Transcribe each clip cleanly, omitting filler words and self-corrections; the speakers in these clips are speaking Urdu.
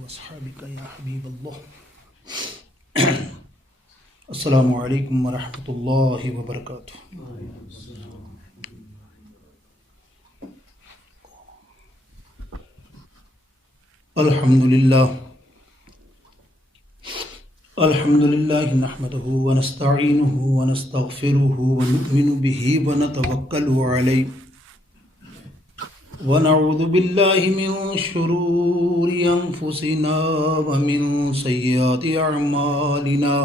وأصحابك يا حبيب الله. السلام عليكم ورحمة الله وبركاته. الحمد لله نحمده ونستعينه ونستغفره ونؤمن به ونتوكل عليه ونعوذ بالله من شرور أنفسنا ومن سيئات أعمالنا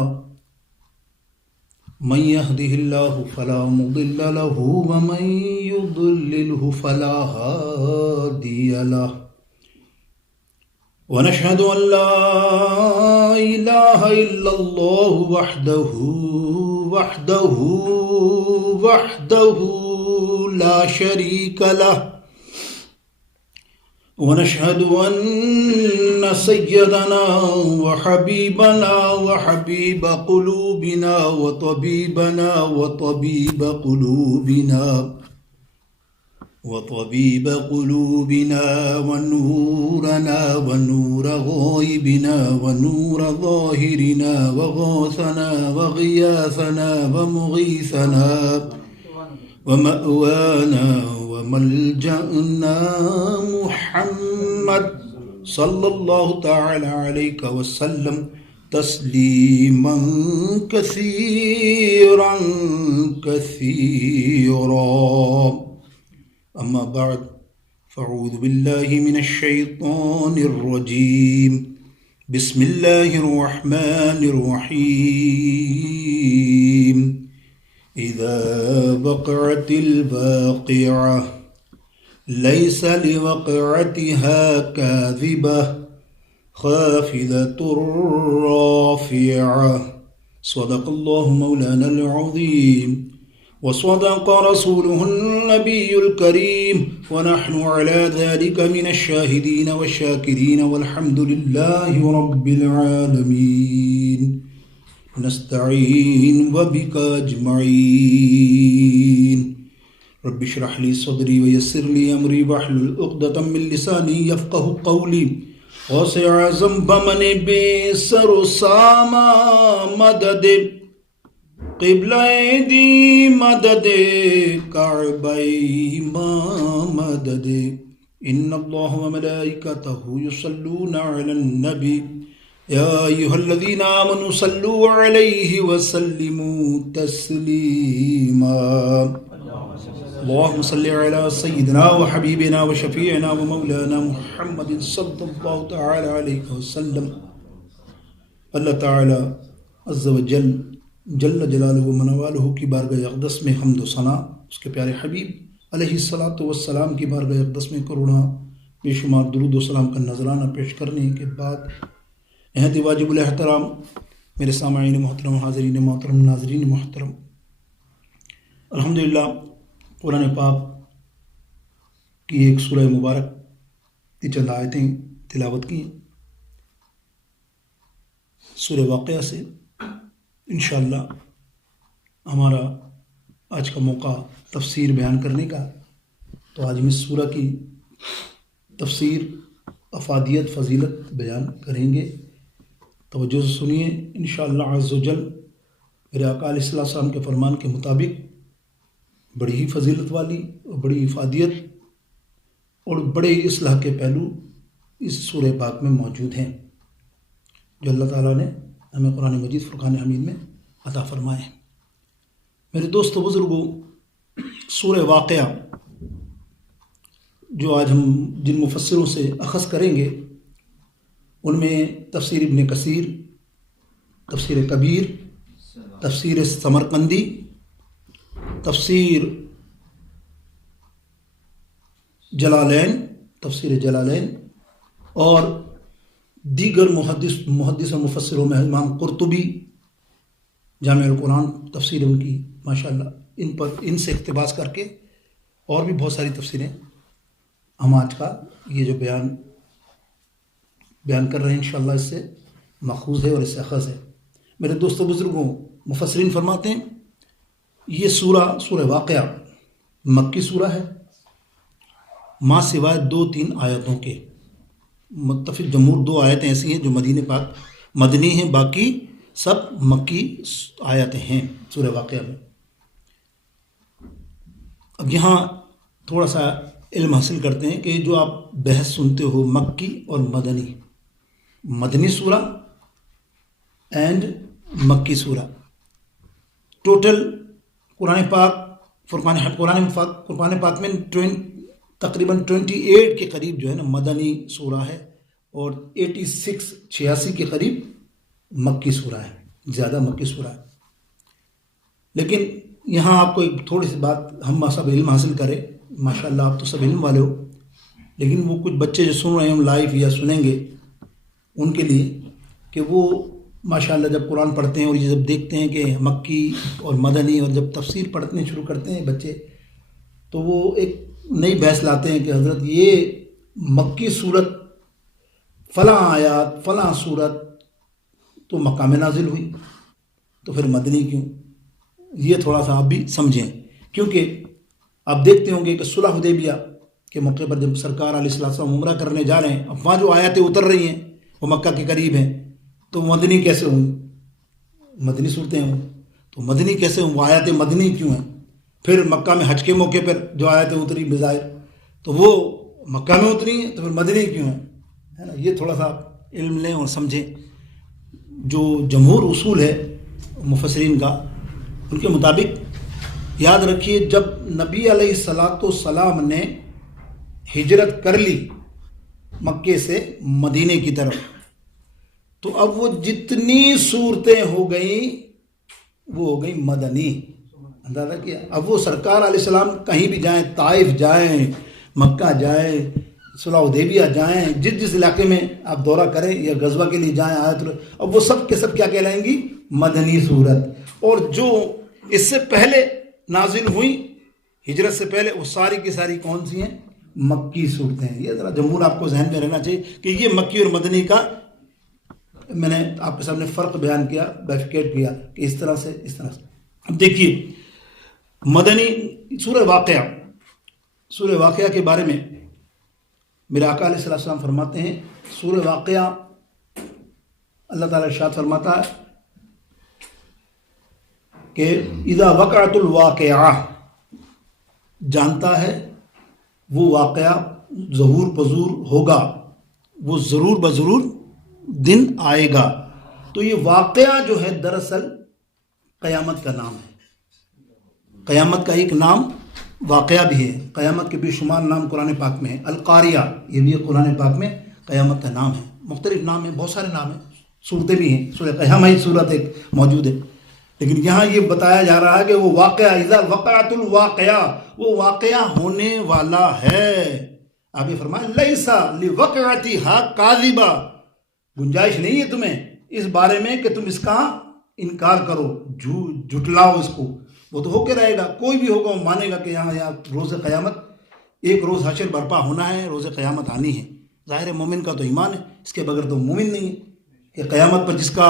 من يهده الله فلا مضل له ومن يضلله فلا هادي له ونشهد أن لا إله إلا الله وحده لا شريك له ونشهد أن سيدنا وحبيبنا وحبيب قلوبنا وطبيب قلوبنا ونورنا ونور غائبنا ونور ظاهرنا وغاثنا وغياثنا ومغيثنا ومأوانا وملجأنا محمد صلى الله تعالى عليك وسلم تسليما كثيرا أما بعد فأعوذ بالله من الشيطان الرجيم بسم الله الرحمن الرحيم إذا وقعت الواقعة ليس لوقعتها كاذبة خافضة رافعة صدق الله مولانا العظيم وصدق رسوله النبي الكريم ونحن على ذلك من الشاهدين والشاكرين والحمد لله رب العالمين نستعين وبك أجمعين رب اشرح لي صدري ويسر لي أمري واحلل عقدة من لساني يفقه قولي وسع ذنب من بسر ساما مدد قبلہ دی مدد کعبہ مدد ان اللہ وملائکتہ یصلون علی النبی یا ایہا الذین آمنوا صلوا علیہ وسلموا تسلیما اللہم صلی علی سیدنا وحبیبنا وشفیعنا ومولانا محمد صلی اللہ تعالی علیہ وسلم. اللہ تعالی عز و جل جلالہ و منوالہ کی بارگاہ اقدس میں حمد و ثنا، اس کے پیارے حبیب علیہ الصلاۃ والسلام کی بارگاہ اقدس میں کروڑا بے شمار درود و سلام کا نذرانہ پیش کرنے کے بعد نہایت واجب الاحترام میرے سامعین محترم، حاضرین محترم، ناظرین محترم، الحمدللہ قرآن پاک کی ایک سورہ مبارک کی چند آیتیں تلاوت کی سورہ واقعہ سے. انشاءاللہ ہمارا آج کا موقع تفسیر بیان کرنے کا، تو آج ہم اس سورہ کی تفسیر، افادیت، فضیلت بیان کریں گے. توجہ سے سنیے. انشاءاللہ عز و جل میرے آقا علیہ السلام کے فرمان کے مطابق بڑی ہی فضیلت والی اور بڑی افادیت اور بڑے اصلاح کے پہلو اس سورہ پاک میں موجود ہیں جو اللہ تعالیٰ نے ہمیں قرآن مجید فرقان حمید میں عطا فرمائے. میرے دوست و بزرگوں، سورہ واقعہ جو آج ہم جن مفسروں سے اخذ کریں گے ان میں تفسیر ابن کثیر، تفسیر کبیر، تفسیر سمرقندی، تفسیر جلالین، تفسیر جلالین اور دیگر محدث و مفسروں میں امام قرطبی، جامع القرآن تفسیر ان کی ماشاءاللہ، ان سے اقتباس کر کے اور بھی بہت ساری تفسیریں ہم آج کا یہ جو بیان کر رہے ہیں انشاءاللہ اس سے ماخوذ ہے اور اس سے اخذ ہے. میرے دوستو بزرگوں، مفسرین فرماتے ہیں یہ سورہ واقعہ مکی سورہ ہے، ماں سوائے 2-3 آیتوں کے. متفق جمہور 2 آیتیں ایسی ہیں جو مدنی ہیں، باقی سب مکی آیتیں ہیں سورہ واقعہ میں۔ اب یہاں تھوڑا سا علم حاصل کرتے ہیں کہ جو آپ بحث سنتے ہو مکی اور مدنی سورہ اینڈ مکی سورہ، ٹوٹل قرآن پاک میں تقریباً 28 کے قریب جو ہے نا مدنی سورہ ہے، اور 86 کے قریب مکی سورہ ہے، زیادہ مکی سورہ ہے۔ لیکن یہاں آپ کو ایک تھوڑی سی بات، ہم سب علم حاصل کریں، ماشاءاللہ آپ تو سب علم والے ہو، لیکن وہ کچھ بچے جو سن رہے ہیں لائیو یا سنیں گے ان کے لیے کہ وہ ماشاءاللہ جب قرآن پڑھتے ہیں اور یہ جب دیکھتے ہیں کہ مکی اور مدنی، اور جب تفسیر پڑھنے شروع کرتے ہیں بچے، تو وہ ایک نئی بحث لاتے ہیں کہ حضرت یہ مکی صورت فلاں آیات فلاں صورت تو مکہ میں نازل ہوئی، تو پھر مدنی کیوں؟ یہ تھوڑا سا آپ بھی سمجھیں، کیونکہ آپ دیکھتے ہوں گے کہ صلح حدیبیہ کے موقع پر جب سرکار علیہ السلام عمرہ کرنے جا رہے ہیں، اب وہاں جو آیاتیں اتر رہی ہیں وہ مکہ کے قریب ہیں، تو مدنی کیسے ہوں؟ مدنی صورتیں ہوں تو مدنی کیسے ہوں؟ وہ آیاتیں مدنی کیوں ہیں؟ پھر مکہ میں حج کے موقع پر جو آیتیں اتری بظاہر تو وہ مکہ میں اتری ہیں، تو پھر مدنی کیوں ہیں؟ ہے نا، یہ تھوڑا سا آپ علم لیں اور سمجھیں۔ جو جمہور اصول ہے مفسرین کا، ان کے مطابق یاد رکھیے، جب نبی علیہ السلام نے ہجرت کر لی مکے سے مدینے کی طرف، تو اب وہ جتنی صورتیں ہو گئیں وہ ہو گئیں مدنی۔ اندازہ کیا، اب وہ سرکار علیہ السلام کہیں بھی جائیں، طائف جائیں، مکہ جائیں، صلح حدیبیہ جائیں، جس علاقے میں آپ دورہ کریں یا غزوہ کے لیے جائیں، اب وہ سب کے سب کیا کہلائیں گی؟ مدنی صورت۔ اور جو اس سے پہلے نازل ہوئیں ہجرت سے پہلے، وہ ساری کی ساری کون سی ہیں؟ مکی صورتیں ہیں۔ یہ ذرا جمہور آپ کو ذہن میں رہنا چاہیے کہ یہ مکی اور مدنی کا میں نے آپ کے سامنے فرق بیان کیا، بیفیکیٹ کیا کہ اس طرح سے۔ اب دیکھیے مدنی سورہ واقعہ کے بارے میں میرے آقا علیہ السلام فرماتے ہیں، سورہ واقعہ اللہ تعالیٰ ارشاد فرماتا ہے کہ اذا وقعت الواقعہ، جانتا ہے وہ واقعہ ظہور پذور ہوگا، وہ ضرور بضرور دن آئے گا۔ تو یہ واقعہ جو ہے دراصل قیامت کا نام ہے، قیامت کا ایک نام واقعہ بھی ہے، قیامت کے بے شمار نام قرآن پاک میں ہے۔ القاریہ، یہ بھی قرآن پاک میں قیامت کا نام ہے، مختلف نام ہیں، بہت سارے نام ہیں، صورتیں بھی ہیں، سورہ قیامہ ہی صورت ایک موجود ہے، لیکن یہاں یہ بتایا جا رہا ہے کہ وہ واقعہ اذا وقعت الواقعہ، وہ واقعہ ہونے والا ہے۔ آپ یہ فرمائیں لیسا لوقعتها کاذبہ، گنجائش نہیں ہے تمہیں اس بارے میں کہ تم اس کا انکار کرو، جھٹلاؤ اس کو، وہ تو ہو کے رہے گا، کوئی بھی ہوگا وہ مانے گا کہ یہاں روز قیامت، ایک روز حشر برپا ہونا ہے، روز قیامت آنی ہے۔ ظاہر مومن کا تو ایمان ہے، اس کے بغیر تو مومن نہیں ہے، کہ قیامت پر جس کا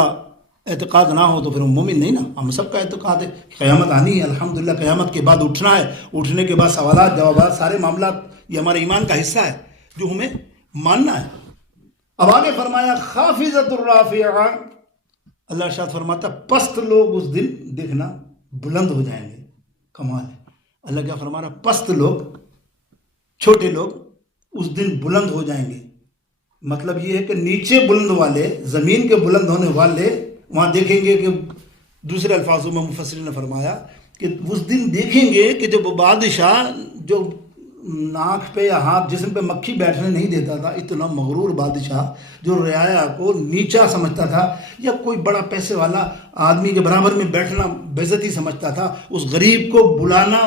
اعتقاد نہ ہو تو پھر وہ مومن نہیں نا۔ ہم سب کا اعتقاد ہے کہ قیامت آنی ہے، الحمدللہ قیامت کے بعد اٹھنا ہے، اٹھنے کے بعد سوالات جوابات سارے معاملات، یہ ہمارے ایمان کا حصہ ہے جو ہمیں ماننا ہے۔ اب آگے فرمایا خافضۃ الرافعہ، اللہ ارشاد فرماتا پست لوگ اس دن دیکھنا بلند ہو جائیں گے۔ کمال ہے، اللہ کیا فرما رہا؟ پست لوگ، چھوٹے لوگ اس دن بلند ہو جائیں گے۔ مطلب یہ ہے کہ نیچے بلند والے، زمین کے بلند ہونے والے وہاں دیکھیں گے کہ دوسرے الفاظوں میں مفسرین نے فرمایا کہ اس دن دیکھیں گے کہ جب بادشاہ جو ناک پہ یا ہاتھ جسم پہ مکھی بیٹھنے نہیں دیتا تھا، اتنا مغرور بادشاہ جو رعایا کو نیچا سمجھتا تھا یا کوئی بڑا پیسے والا آدمی کے برابر میں بیٹھنا بے عزتی سمجھتا تھا، اس غریب کو بلانا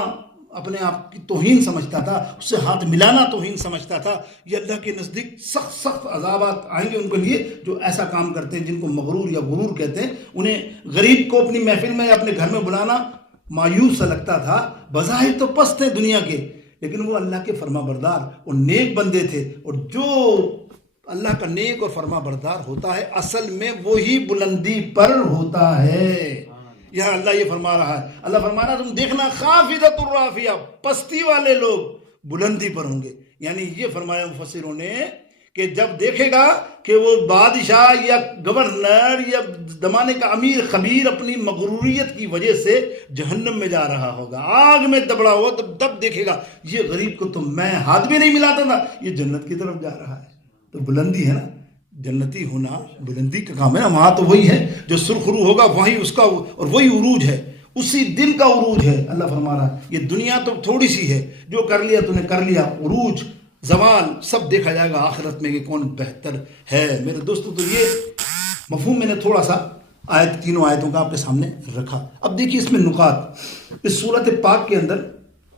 اپنے آپ کی توہین سمجھتا تھا، اس سے ہاتھ ملانا توہین سمجھتا تھا، یہ اللہ کے نزدیک سخت سخت عذابات آئیں گے ان کے لیے جو ایسا کام کرتے ہیں، جن کو مغرور یا غرور کہتے ہیں۔ انہیں غریب کو اپنی محفل میں یا اپنے گھر میں بلانا مایوس سا لگتا تھا، بظاہر تو پست ہیں دنیا کے، لیکن وہ اللہ کے فرما بردار اور نیک بندے تھے، اور جو اللہ کا نیک اور فرما بردار ہوتا ہے اصل میں وہی بلندی پر ہوتا ہے۔ یہاں اللہ یہ فرما رہا ہے، اللہ فرما رہا ہے تم دیکھنا خافضۃ الرافعہ، پستی والے لوگ بلندی پر ہوں گے۔ یعنی یہ فرمایا مفسروں نے کہ جب دیکھے گا کہ وہ بادشاہ یا گورنر یا زمانے کا امیر خبیر اپنی مغروریت کی وجہ سے جہنم میں جا رہا ہوگا، آگ میں دبڑا ہوا، تب دیکھے گا یہ غریب کو تو میں ہاتھ بھی نہیں ملاتا تھا، یہ جنت کی طرف جا رہا ہے۔ تو بلندی ہے نا، جنتی ہونا بلندی کا کام ہے نا، وہاں تو وہی ہے جو سرخرو ہوگا، وہی اس کا، اور وہی عروج ہے، اسی دل کا عروج ہے۔ اللہ فرما رہا ہے یہ دنیا تو تھوڑی سی ہے، جو کر لیا تو نے کر لیا، عروج زوال سب دیکھا جائے گا آخرت میں کہ کون بہتر ہے۔ میرے دوستو تو یہ مفہوم میں نے تھوڑا سا تینوں آیتوں کا آپ کے سامنے رکھا۔ اب دیکھیے اس میں نکات، اس صورت پاک کے اندر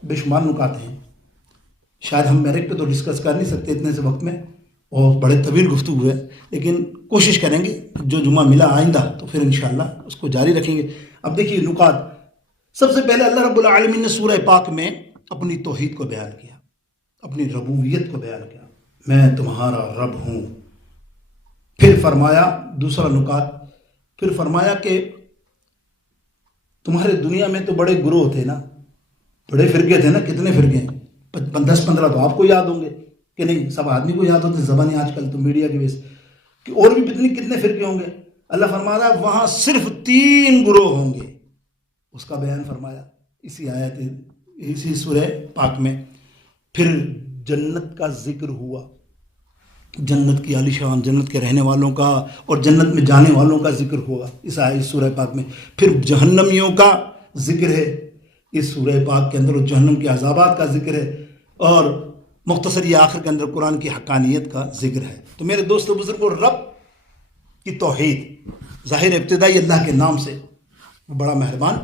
بے شمار نکات ہیں، شاید ہم میرے پہ تو ڈسکس کر نہیں سکتے اتنے سے وقت میں، اور بڑے طویل گفتگو ہے، لیکن کوشش کریں گے جو جمعہ ملا آئندہ تو پھر انشاءاللہ اس کو جاری رکھیں گے۔ اب دیکھیے نکات، سب سے پہلے اللہ رب العالمین نے سورہ پاک میں اپنی توحید کو بیان کیا، اپنی ربوبیت کو بیان کیا، میں تمہارا رب ہوں۔ پھر فرمایا دوسرا نکات، پھر فرمایا کہ تمہارے دنیا میں تو بڑے گروہ تھے نا، بڑے فرقے تھے نا، کتنے فرقے ہیں؟ 10-15 تو آپ کو یاد ہوں گے کہ نہیں؟ سب آدمی کو یاد ہوتے زبانیں آج کل تو میڈیا کی وجہ سے، کہ اور بھی کتنے فرقے ہوں گے؟ اللہ فرما رہا ہے وہاں صرف 3 گروہ ہوں گے، اس کا بیان فرمایا اسی آیت، اسی سورہ پاک میں۔ پھر جنت کا ذکر ہوا، جنت کی عالیشان، جنت کے رہنے والوں کا اور جنت میں جانے والوں کا ذکر ہوا اس سورہ پاک میں۔ پھر جہنمیوں کا ذکر ہے اس سورہ پاک کے اندر، اور جہنم کے عذابات کا ذکر ہے، اور مختصر یہ آخر کے اندر قرآن کی حقانیت کا ذکر ہے۔ تو میرے دوست و بزرگوں، رب کی توحید ظاہر ابتدائی اللہ کے نام سے، وہ بڑا مہربان،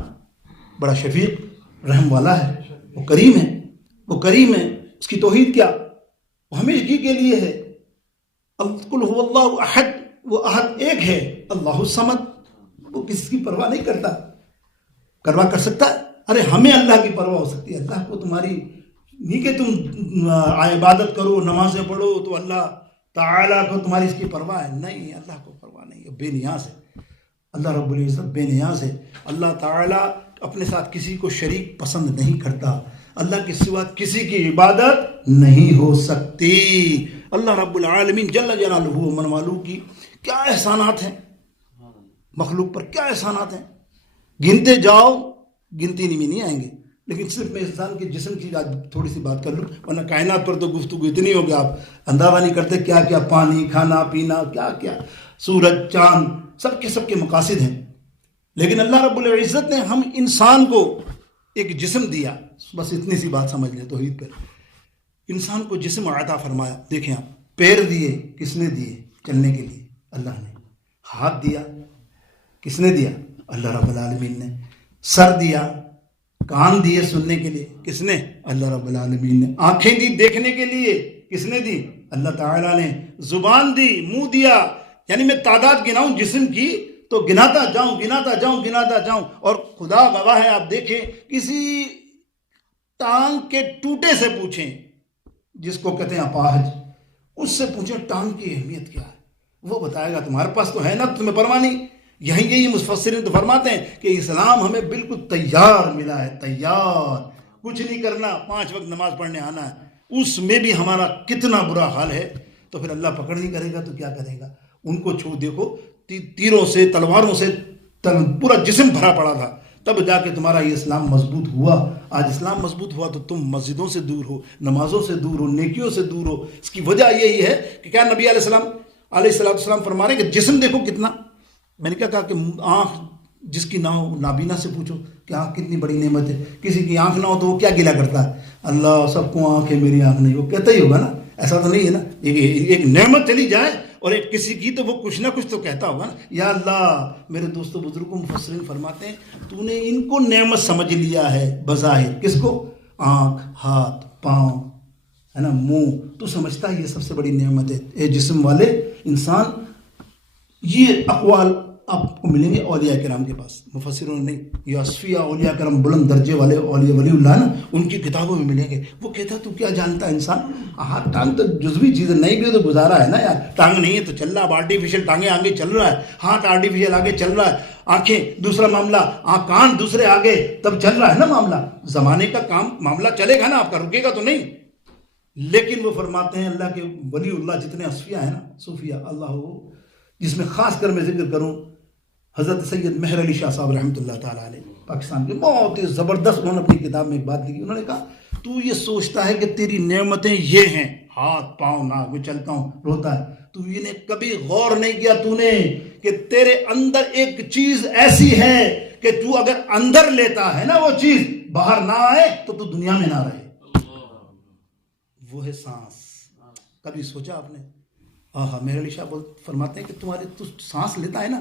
بڑا شفیق، رحم والا ہے، وہ کریم ہے، وہ کریم ہے۔ اس کی توحید کیا؟ وہ ہمیشگی کے لیے ہے۔ قل هو اللہ احد، وہ احد ایک ہے، اللہ الصمد، وہ کسی کی پرواہ نہیں کرتا، کروا کر سکتا ہے؟ ارے ہمیں اللہ کی پرواہ ہو سکتی ہے، اللہ کو تمہاری نہیں کہ تم عبادت کرو، نمازیں پڑھو تو اللہ تعالیٰ کو تمہاری اس کی پرواہ ہے؟ نہیں، اللہ کو پرواہ نہیں ہے، بے نیاز ہے، اللہ رب العزت بے نیاز ہے۔ اللہ تعالیٰ اپنے ساتھ کسی کو شریک پسند نہیں کرتا، اللہ کے سوا کسی کی عبادت نہیں ہو سکتی۔ اللہ رب العالمین جل جلالہ و من والو کی کیا احسانات ہیں، مخلوق پر کیا احسانات ہیں، گنتے جاؤ گنتی میں نہیں آئیں گے۔ لیکن صرف میں انسان کے جسم کی آج تھوڑی سی بات کر لوں، ورنہ کائنات پر تو گفتگو اتنی ہوگی آپ اندازہ نہیں کرتے کیا کیا، پانی، کھانا پینا، کیا کیا، سورج، چاند، سب کے مقاصد ہیں۔ لیکن اللہ رب العزت نے ہم انسان کو ایک جسم دیا، بس اتنی سی بات سمجھ لیں توحید پر، انسان کو جسم عطا فرمایا۔ دیکھیں آپ، پیر دیے، کس نے دیے؟ چلنے کے لیے اللہ نے۔ ہاتھ دیا، کس نے دیا؟ اللہ رب العالمین نے۔ سر دیا، کان دیے سننے کے لیے، کس نے؟ اللہ رب العالمین نے۔ آنکھیں دی دیکھنے کے لیے، کس نے دی؟ اللہ تعالیٰ نے۔ زبان دی، منہ دیا، یعنی میں تعداد گناؤں جسم کی تو گناتا جاؤں، اور خدا گواہ ہے، آپ دیکھیں کسی ٹانگ کے ٹوٹے سے پوچھیں، جس کو کہتے ہیں اپاہج، اس سے پوچھیں ٹانگ کی اہمیت کیا ہے، وہ بتائے گا۔ تمہارے پاس تو ہے نا، تمہیں پرواہ نہیں۔ یہی مفسرین تو فرماتے ہیں کہ اسلام ہمیں بالکل تیار ملا ہے، تیار، کچھ نہیں کرنا، 5 وقت نماز پڑھنے آنا ہے۔ اس میں بھی ہمارا کتنا برا حال ہے، تو پھر اللہ پکڑ نہیں کرے گا تو کیا کرے گا؟ ان کو چھو دیکھو، تیروں سے، تلواروں سے پورا جسم بھرا پڑا تھا، تب جا کے تمہارا یہ اسلام مضبوط ہوا۔ آج اسلام مضبوط ہوا تو تم مسجدوں سے دور ہو، نمازوں سے دور ہو، نیکیوں سے دور ہو۔ اس کی وجہ یہی ہے کہ کیا نبی علیہ السلام فرما رہے ہیں کہ جسم دیکھو کتنا، میں نے کیا کہا کہ آنکھ جس کی نہ ہو، نابینا سے پوچھو کہ آنکھ کتنی بڑی نعمت ہے۔ کسی کی آنکھ نہ ہو تو وہ کیا گلا کرتا ہے؟ اللہ سب کو آنکھ ہے، میری آنکھ نہیں، وہ کہتا ہی ہوگا نا، ایسا تو نہیں ہے نا۔ ایک نعمت چلی جائے اور ایک کسی کی تو وہ کچھ نہ کچھ تو کہتا ہوگا نا، یا اللہ۔ میرے دوستوں بزرگوں، مفسرین فرماتے ہیں تو نے ان کو نعمت سمجھ لیا ہے بظاہر، کس کو؟ آنکھ، ہاتھ، پاؤں، ہے نا، منہ، تو سمجھتا ہے یہ سب سے بڑی نعمت ہے۔ اے جسم والے انسان، یہ اقوال آپ کو ملیں گے اولیاء کرام کے پاس، مفسروں نے نہیں، یہ اصفیاء اولیاء کرام بلند درجے والے اولیاء ولی اللہ نا، ان کی کتابوں میں ملیں گے۔ وہ کہتا تو کیا جانتا ہے انسان، ہاتھ ٹانگ تو جزوی چیز ہے، نہیں بھی تو گزارا ہے نا یار، ٹانگ نہیں ہے تو چل رہا، اب آرٹیفیشل ٹانگیں آگے چل رہا ہے، ہاتھ آرٹیفیشل آگے چل رہا ہے، آنکھیں دوسرا معاملہ، کان دوسرے آگے، تب چل رہا ہے نا معاملہ۔ زمانے کا کام معاملہ چلے گا نا، آپ کا رکے گا تو نہیں۔ لیکن وہ فرماتے ہیں اللہ کے ولی اللہ جتنے اصفیاء ہیں نا، صوفیاء اللہ ہو، جس میں خاص کر میں ذکر کروں حضرت سید مہر علی شاہ صاحب رحمۃ اللہ تعالیٰ علیہ، پاکستان کے بہت ہی زبردست، انہوں نے اپنی کتاب میں ایک بات لکھی، انہوں نے کہا تو یہ سوچتا ہے کہ تیری نعمتیں یہ ہیں، ہاتھ پاؤں نہ میں چلتا ہوں روتا ہے، تو یہ نے کبھی غور نہیں کیا تو نے کہ تیرے اندر ایک چیز ایسی ہے کہ تو اگر اندر لیتا ہے نا وہ چیز باہر نہ آئے تو دنیا میں نہ رہے، وہ ہے سانس۔ کبھی سوچا آپ نے؟ مہر علی شاہ فرماتے ہیں کہ تو سانس لیتا ہے نا،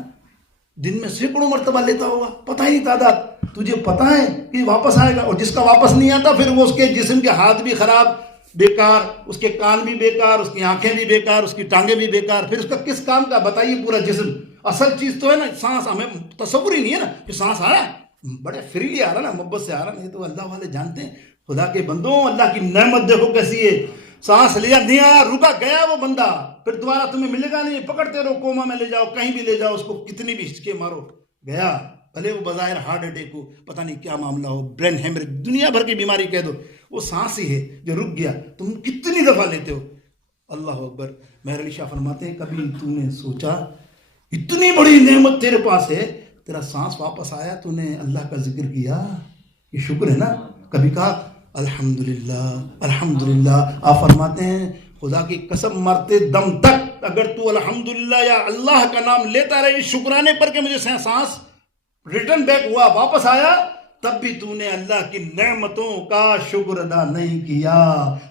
دن میں سینکڑوں مرتبہ لیتا ہوگا، پتہ ہی نہیں تعداد، تجھے پتہ ہے کہ واپس آئے گا، اور جس کا واپس نہیں آتا پھر وہ اس کے جسم کے ہاتھ بھی خراب بیکار، اس کے کان بھی بیکار، اس کی آنکھیں بھی بیکار، اس کی ٹانگیں بھی بیکار، پھر اس کا کس کام کا بتائیے پورا جسم۔ اصل چیز تو ہے نا سانس، ہمیں تصور ہی نہیں ہے نا کہ سانس آ رہا ہے، بڑے فریلی آ رہا نا، محبت سے آ رہا، نہیں تو اللہ والے جانتے ہیں۔ خدا کے بندوں، اللہ کی نعمت دیکھو کیسی ہے، سانس لیا نہیں آیا، رکا گیا وہ بندہ، پھر دوبارہ تمہیں ملے گا نہیں، پکڑتے رہو، کوما میں لے جاؤ، کہیں بھی لے جاؤ اس کو، کتنی بھی ہچکے مارو، گیا، بھلے وہ بظاہر ہارٹ اٹیک ہو، پتہ نہیں کیا معاملہ ہو، برین ہیمریج، دنیا بھر کی بیماری کہہ دو، وہ سانس ہی ہے جو رک گیا، تم کتنی دفعہ لیتے ہو۔ اللہ اکبر۔ مہر علی شاہ فرماتے ہیں کبھی تو نے سوچا اتنی بڑی نعمت تیرے پاس ہے، تیرا سانس واپس آیا، تو نے اللہ کا ذکر کیا، یہ شکر ہے نا، کبھی کہا الحمدللہ الحمدللہ۔ آپ فرماتے ہیں خدا کی قسم مرتے دم تک اگر تو الحمدللہ یا اللہ کا نام لیتا رہے شکرانے پر کہ مجھے سانس ریٹرن بیک ہوا، واپس آیا، تب بھی تو نے اللہ کی نعمتوں کا شکر ادا نہیں کیا۔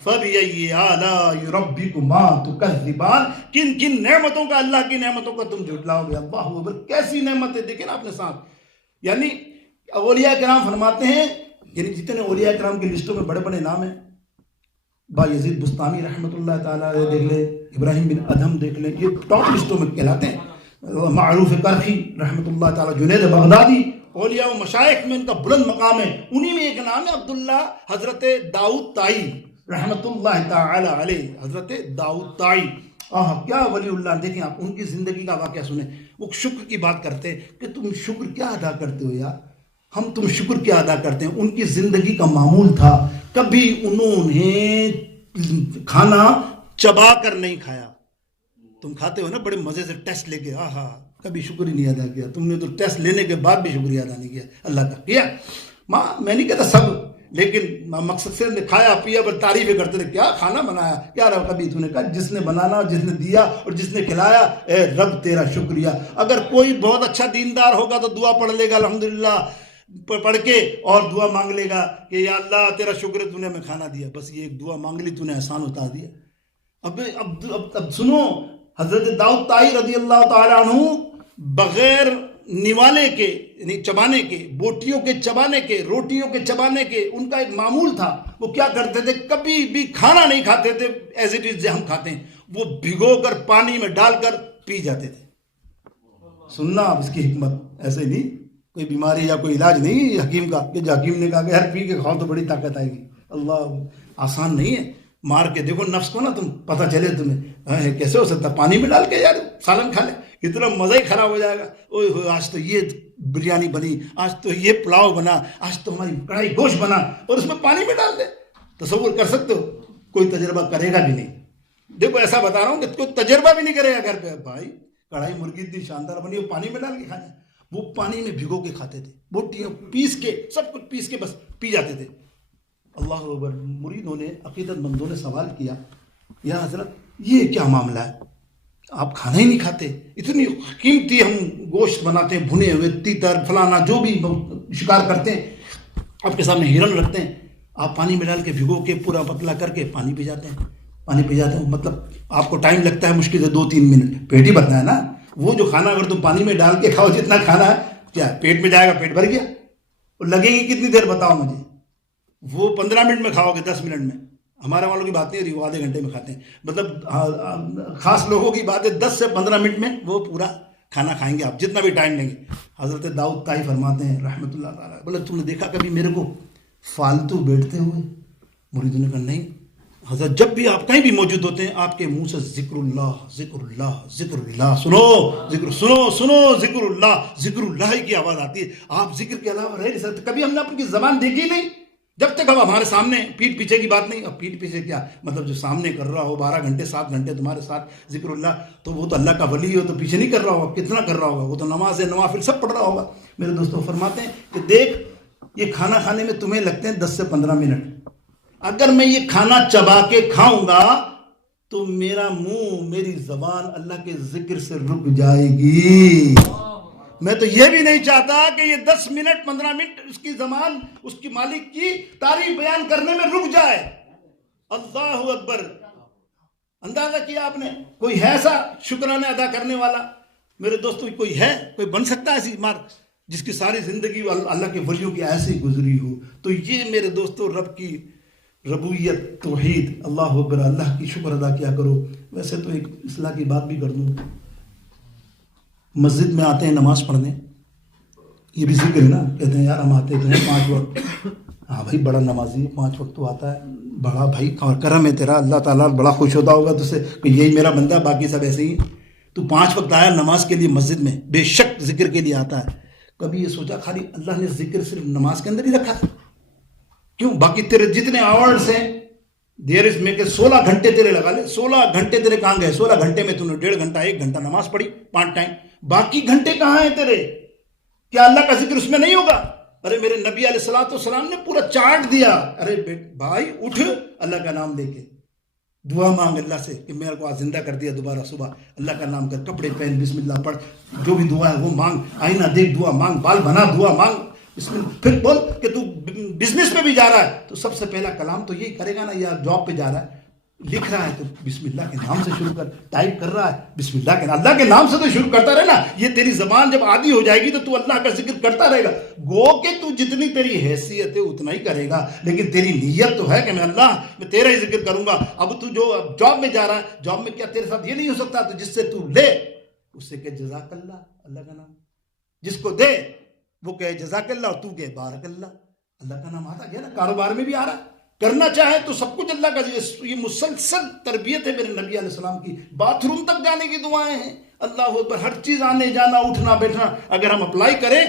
فَبِأَيِّ آلَاءِ رَبِّكُمَا تُكَذِّبَانِ، کن کن نعمتوں کا، اللہ کی نعمتوں کا تم جھٹلاؤ گے۔ اللہ اکبر، کیسی نعمتیں دیکھیں نا آپ نے ساتھ۔ یعنی اولیاء کرام فرماتے ہیں، یعنی جتنے اولیاء کرام کی لسٹوں میں بڑے بڑے نام ہیں، با یزید بستانی رحمۃ اللہ تعالیٰ علیہ دیکھ لیں، ابراہیم بن ادہم دیکھ لیں، یہ ٹاپ لسٹوں میں کہلاتے ہیں۔ معروف کرخی رحمۃ اللہ تعالیٰ، جنید بغدادی، اولیاء و مشائخ میں ان کا بلند مقام ہے۔ انہی میں ایک نام ہے عبداللہ حضرت داؤد طائی رحمۃ اللہ تعالیٰ علیہ، حضرت داؤد طائی، کیا ولی اللہ، دیکھیں آپ ان کی زندگی کا واقعہ سنیں۔ وہ شکر کی بات کرتے کہ تم شکر کیا ادا کرتے ہو یار، ہم تم شکر کیا ادا کرتے ہیں۔ ان کی زندگی کا معمول تھا، کبھی انہوں نے کھانا چبا کر نہیں کھایا۔ تم کھاتے ہو نا بڑے مزے سے ٹیسٹ لے کے، کبھی شکر ہی نہیں ادا کیا تم نے، تو ٹیسٹ لینے کے بعد بھی شکریہ ادا نہیں کیا اللہ کا۔ کیا میں نہیں کہتا سب، لیکن مقصد سے کھایا پیا پر تعریفیں کرتے تھے، کیا کھانا بنایا، کیا رہا، کبھی تو نے کہا جس نے بنانا، جس نے دیا اور جس نے کھلایا، اے رب تیرا شکریہ۔ اگر کوئی بہت اچھا دیندار ہوگا تو دعا پڑھ لے گا الحمدللہ پڑھ کے، اور دعا مانگ لے گا کہ یا اللہ تیرا شکر ہے تو نے ہمیں کھانا دیا، بس یہ ایک دعا مانگ لی، تو نے احسان اتار دیا۔ اب سنو، حضرت داؤد طائی رضی اللہ تعالیٰ عنہ بغیر نوالے کے، یعنی چبانے کے، بوٹیوں کے چبانے کے، روٹیوں کے چبانے کے، ان کا ایک معمول تھا۔ وہ کیا کرتے تھے، کبھی بھی کھانا نہیں کھاتے تھے ایز اٹ از ہم کھاتے ہیں، وہ بھگو کر پانی میں ڈال کر پی جاتے تھے۔ سننا آپ اس کی حکمت، ایسے نہیں کوئی بیماری یا کوئی علاج نہیں حکیم کا کہ حکیم نے کہا کہ ہر پی کے کھاؤ تو بڑی طاقت آئے گی۔ اللہ آسان نہیں ہے، مار کے دیکھو نفس کو نا تم، پتہ چلے تمہیں کیسے ہو سکتا، پانی میں ڈال کے یار سالن کھا لے، اتنا مزہ ہی خراب ہو جائے گا۔ اوہ ہوئے آج تو یہ بریانی بنی، آج تو یہ پلاؤ بنا، آج تو ہماری کڑھائی گوشت بنا، اور اس میں پانی میں ڈال دے، تصور کر سکتے ہو؟ کوئی تجربہ کرے گا بھی نہیں۔ دیکھو ایسا بتا رہا ہوں کہ کوئی تجربہ بھی نہیں کرے گا گھر پہ، بھائی کڑھائی مرغی اتنی شاندار بنی، وہ پانی میں ڈال کے کھانا، وہ پانی میں بھگو کے کھاتے تھے، بوٹیاں پیس کے، سب کچھ پیس کے بس پی جاتے تھے۔ اللہ اکبر۔ مریدوں نے، عقیدت مندوں نے سوال کیا، یا حضرت یہ کیا معاملہ ہے، آپ کھانا ہی نہیں کھاتے، اتنی قیمتی ہم گوشت بناتے ہیں، بھنے ہوئے، تیتر فلانا جو بھی شکار کرتے ہیں، آپ کے سامنے ہرن رکھتے ہیں، آپ پانی میں ڈال کے بھگو کے پورا پتلا کر کے پانی پی جاتے ہیں، پانی پی جاتے ہیں، مطلب آپ کو ٹائم لگتا ہے مشکل سے 2-3 منٹ، پیٹ ہی بھرنا ہے نا۔ وہ جو کھانا اگر تم پانی میں ڈال کے کھاؤ، جتنا کھانا ہے کیا پیٹ میں جائے گا، پیٹ بھر گیا، اور لگے گی کتنی دیر بتاؤ مجھے؟ وہ 15 منٹ میں کھاؤ گے، 10 منٹ میں، ہمارے والوں کی بات نہیں ہوتی، وہ آدھے گھنٹے میں کھاتے ہیں، مطلب خاص لوگوں کی بات ہے 10 سے 15 منٹ میں وہ پورا کھانا کھائیں گے آپ، جتنا بھی ٹائم لیں گے۔ حضرت داؤد طائی فرماتے ہیں رحمۃ اللہ تعالیٰ، بولے تم نے دیکھا کبھی میرے کو فالتو بیٹھتے ہوئے؟ مریدوں نے کہا نہیں حضرت، جب بھی آپ کہیں بھی موجود ہوتے ہیں آپ کے منہ سے ذکر اللہ ذکر اللہ ذکر اللہ، سنو ذکر اللہ ہی کی آواز آتی ہے، آپ ذکر کے علاوہ رہ نہیں سکتے۔ کبھی ہم نے اپنی زبان دیکھی نہیں جب تک اب ہمارے سامنے پیٹھ پیچھے کی بات نہیں. اب پیٹھ پیچھے کیا مطلب؟ جو سامنے کر رہا ہو 12 گھنٹے 7 گھنٹے تمہارے ساتھ ذکر اللہ، تو وہ تو اللہ کا ولی ہو، تو پیچھے نہیں کر رہا ہوگا. کتنا کر رہا ہوگا؟ وہ تو نماز نوافل سب پڑھ رہا ہوگا. میرے دوستوں فرماتے ہیں کہ دیکھ یہ کھانا کھانے میں تمہیں لگتے ہیں 10 سے 15 منٹ، اگر میں یہ کھانا چبا کے کھاؤں گا تو میرا منہ میری زبان اللہ کے ذکر سے رک جائے گی. میں تو یہ بھی نہیں چاہتا کہ یہ 10 منٹ 15 منٹ اس کی زبان اس کی مالک کی تعریف بیان کرنے میں رک جائے. اللہ اکبر. اندازہ کیا آپ نے؟ کوئی ہے ایسا شکرانے ادا کرنے والا؟ میرے دوستوں کوئی ہے؟ کوئی بن سکتا ہے ایسی جس کی ساری زندگی اللہ کے ولیوں کی ایسی گزری ہو؟ تو یہ میرے دوستوں رب کی ربوبیت، توحید، اللہ اکبر، اللہ کی شکر ادا کیا کرو. ویسے تو ایک اصلاح کی بات بھی کر دوں، مسجد میں آتے ہیں نماز پڑھنے، یہ بھی ذکر ہے نا، کہتے ہیں یار ہم آتے تو ہیں 5 وقت. ہاں بھائی بڑا نمازی ہے، 5 وقت تو آتا ہے، بڑا بھائی کرم ہے تیرا، اللہ تعالیٰ بڑا خوش ہوتا ہوگا تجھ سے کہ یہی میرا بندہ، باقی سب ایسے ہی. تو 5 وقت آیا نماز کے لیے مسجد میں، بے شک ذکر کے لیے آتا ہے. کبھی یہ سوچا خالی اللہ نے ذکر صرف نماز کے اندر ہی رکھا ہے؟ کیوں باقی تیرے جتنے آورز ہیں دیر از میں کہ 16 گھنٹے تیرے لگا لے، 16 گھنٹے تیرے کہاں گئے؟ 16 گھنٹے میں تم نے 1.5 گھنٹہ 1 گھنٹہ نماز پڑھی 5 ٹائم، باقی گھنٹے کہاں ہیں تیرے؟ کیا اللہ کا ذکر اس میں نہیں ہوگا؟ ارے میرے نبی علیہ السلام نے پورا چارٹ دیا. ارے بھائی اٹھ، اللہ کا نام لے کے دعا مانگ اللہ سے کہ میرے کو آج زندہ کر دیا دوبارہ صبح، اللہ کا نام کر، کپڑے پہن، بسم اللہ پڑھ، جو بھی دعا ہے وہ مانگ، آئینہ دیکھ دعا مانگ، بال بنا دعا مانگ، بسم اللہ. پھر بول کہ تو بزنس پہ بھی جا رہا ہے تو سب سے پہلا کلام تو یہی کرے گا نا، یا جاب پہ جا رہا ہے لکھ رہا ہے تو بسم اللہ کے نام سے شروع کر، ٹائپ کر رہا ہے بسم اللہ کے نام سے تو شروع کرتا رہے نا. یہ تیری زبان جب عادی ہو جائے گی تو اللہ کا ذکر کرتا رہے گا. گو کہ تو جتنی تیری حیثیت ہے اتنا ہی کرے گا، لیکن تیری نیت تو ہے کہ میں تیرا ہی ذکر کروں گا. اب تو جو جاب میں جا رہا ہے، جاب میں کیا تیرے ساتھ یہ نہیں ہو سکتا تو جس سے تو لے اس سے کہ جزاک اللہ، اللہ کا نام، جس کو دے وہ کہے جزاک اللہ اور تو کہے بارک اللہ، اللہ کا نام آتا گیا نا. کاروبار میں بھی آ رہا ہے، کرنا چاہے تو سب کچھ اللہ کا ذکر. یہ مسلسل تربیت ہے میرے نبی علیہ السلام کی. باتھ روم تک جانے کی دعائیں ہیں، اللہ اکبر، ہر چیز آنے جانا اٹھنا بیٹھنا اگر ہم اپلائی کریں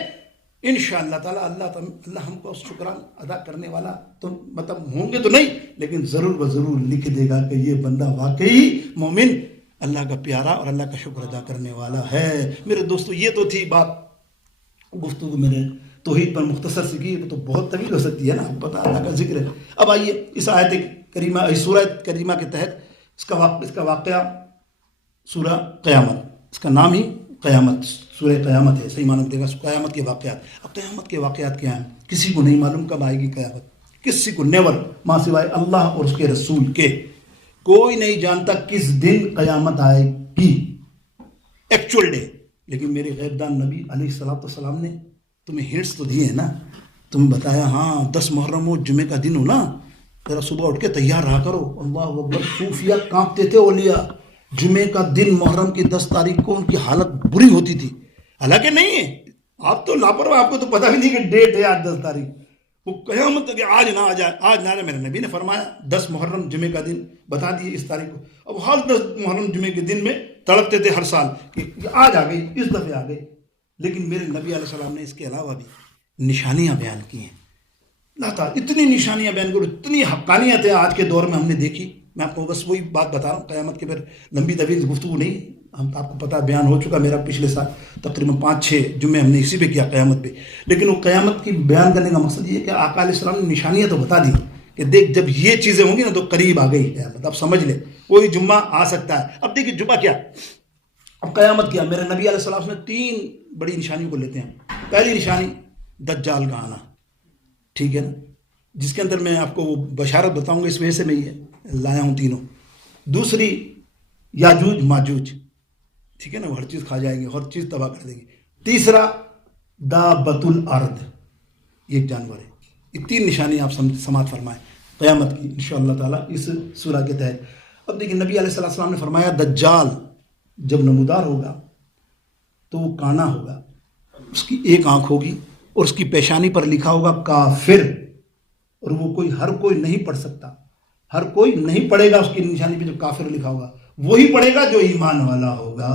انشاءاللہ تعالی اللہ ہم کو شکران ادا کرنے والا تو مطلب ہوں گے تو نہیں، لیکن ضرور و ضرور لکھ دے گا کہ یہ بندہ واقعی مومن، اللہ کا پیارا اور اللہ کا شکر ادا کرنے والا ہے. میرے دوستو یہ تو تھی بات، گفتگو میں نے توحید پر مختصر سی کی، تو بہت طویل ہو سکتی ہے نا، پتہ اللہ کا ذکر ہے. اب آئیے اس آیت کریمہ، سورہ کریمہ کے تحت اس کا واقعہ سورہ قیامت، اس کا نام ہی قیامت، سورہ قیامت ہے، صحیح معنی دے گا قیامت کے واقعات. اب قیامت کے واقعات کیا ہیں؟ کسی کو نہیں معلوم کب آئے گی قیامت، کسی کو نیور، ماں سوائے اللہ اور اس کے رسول کے کوئی نہیں جانتا کس دن قیامت آئے گی، ایکچوئل ڈے. لیکن میرے غیب دان نبی علیہ السلام نے تمہیں ہنٹس تو دیے ہیں نا، تمہیں بتایا ہاں 10 محرم ہو، جمعے کا دن ہو نا، ذرا صبح اٹھ کے تیار رہا کرو. اللہ اکبر، صوفیہ کانپتے تھے اولیاء. جمعے کا دن محرم کی 10 تاریخ کو ان کی حالت بری ہوتی تھی. حالانکہ نہیں ہے، آپ تو لاپرواہ، آپ کو تو پتہ بھی نہیں کہ ڈیٹ ہے آج 10 تاریخ. وہ قیامت کہ آج نہ آ جائے، آج نہ آ جائے. میرے نبی نے فرمایا 10 محرم جمعے کا دن بتا دیے اس تاریخ کو. اب ہر 10 محرم جمعے کے دن میں تڑپتے تھے ہر سال کہ آج آ گئی، اس دفعہ آ گئی. لیکن میرے نبی علیہ السلام نے اس کے علاوہ بھی نشانیاں بیان کی ہیں. اللہ تعالیٰ اتنی نشانیاں بیان کرو، اتنی حقانیت ہے آج کے دور میں ہم نے دیکھی. میں آپ کو بس وہی بات بتا رہا ہوں، قیامت کے پھر لمبی طویل گفتگو نہیں، ہم آپ کو پتہ بیان ہو چکا میرا پچھلے سال تقریباً 5-6 جمعے ہم نے اسی پہ کیا قیامت پہ. لیکن وہ قیامت کی بیان کرنے کا مقصد یہ ہے کہ آقا علیہ السلام نے نشانیاں تو بتا دی کہ دیکھ جب یہ چیزیں ہوں گی نا تو قریب آ گئی قیامت. اب سمجھ لے کوئی جمعہ آ سکتا ہے. اب دیکھیے جمعہ کیا، اب قیامت کیا. میرے نبی علیہ السلام نے 3 بڑی نشانیوں کو لیتے ہیں. پہلی نشانی دجال کا آنا، ٹھیک ہے نا، جس کے اندر میں آپ کو وہ بشارت بتاؤں گا، اس وجہ سے میں یہ لایا ہوں تینوں. دوسری یاجوج ماجوج، ٹھیک ہے نا، وہ ہر چیز کھا جائیں گے، ہر چیز تباہ کر دیں گے. تیسرا دابۃ الارض، یہ ایک جانور ہے. یہ 3 نشانی آپ سماعت فرمائیں قیامت کی انشاءاللہ تعالیٰ اس سورہ کے تحت. اب دیکھیں نبی علیہ السلام نے فرمایا دجال جب نمودار ہوگا تو وہ کانا ہوگا، اس کی ایک آنکھ ہوگی اور اس کی پیشانی پر لکھا ہوگا کافر، اور وہ ہر کوئی نہیں پڑھ سکتا، ہر کوئی نہیں پڑھے گا. اس کی نشانی پہ جو کافر لکھا ہوگا وہی پڑھے گا جو ایمان والا ہوگا.